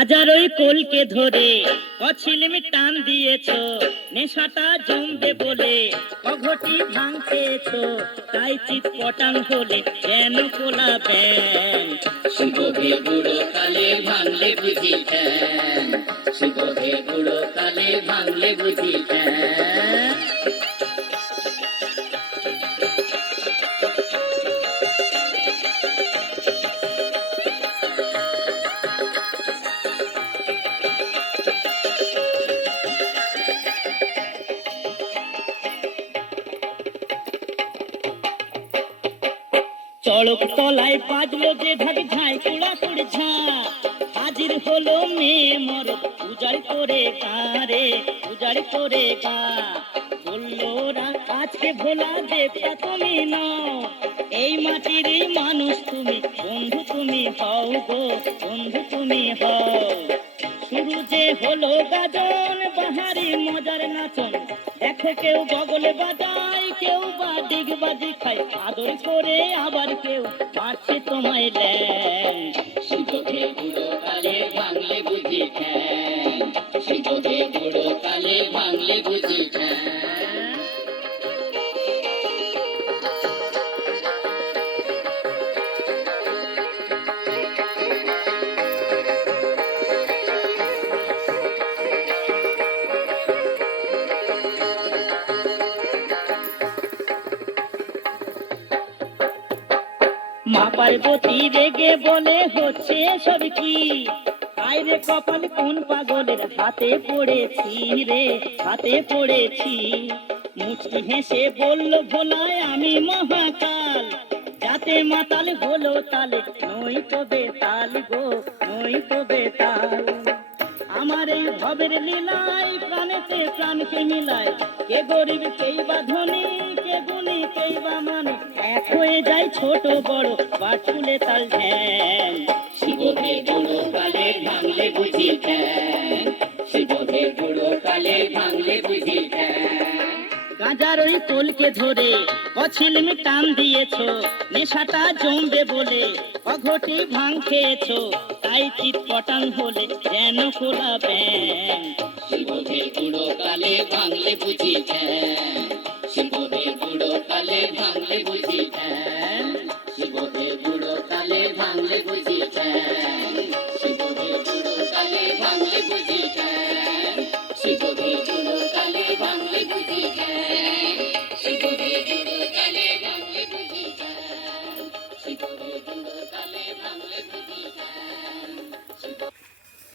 কোলকে ধরে অছিলিমি টান দিয়েছ, নেশাটা জমবে বলে, অঘটি ভাঙতেছ, তাই চিত পটান হলে যেন কোলা ব্যাং? শিবভে বুড়ো কালে ভাঙলে বুঝি শিবভে বুড়ো কালে ভাঙলে বুঝি চড়ক তলায় বাজলো যে ঢাক ঝাই কুড়া কুড়ে ঝা। হাজির হলো মেয়ে মর, উজাড় করে গারে উজাড় করে গা বলল ওরা আজকে ভোলা দেবতা তুমি নও। এই মাটির এই মানুষ তুমি, বন্ধু তুমি হও গো, বন্ধু তুমি হও। শুরু যে হলো গাজন, বাহারি মজার নাচন। দেখো কেউ গগলে বাজায়, কেউ বা ডিগ বাজি খায়। আদর করে আবার কেউ মারছে তোমায় দেন বুড়ো কালে ভাঙলে বুঝি খ্যান বুড়ো কালে ভাঙলে বুঝি ঠ্যাং। মা পার্বতী রেগে বলে, হচ্ছে সব কি? আইরে কপাল, কোন পাগলের হাতে পড়েছি রে? হাতে পড়েছি। মুচকি হেসে বলল, ভোলায় আমি মহাকাল। যাতে মাতাল হলো তালে, নই তো বেতাল গো, নই তো বেতাল। আমার এই ভবের লীলায় প্রাণেতে প্রাণকে মিলায়। কে গরিব কেই বা ধনী কে গুণী কেই বা মানে এক হয়ে যায় ছোট বড় বাটুলে তাল ঢ্যাং শিবভে বুড়ো কালে ভাঙলে বুঝি শিবভে বুড়ো কালে ভাঙলে বুঝি গাঁজার ওই কোলকে ধরে অছিলমি টান দিয়েছ নেশাটা জমবে বলে অঘটি ভাঙ খেয়েছ। তাই চিত পটাং হলে যেন কোলা ব্যাং সিংহদের বুড়ো কালে ভাঙলে বুঝি সিংহদের বুড়ো কালে ভাঙলে বুঝি সিংহদের বুড়ো কালে ভাঙলে বুঝি সিংহদের বুড়ো কালে ভাঙলে বুঝি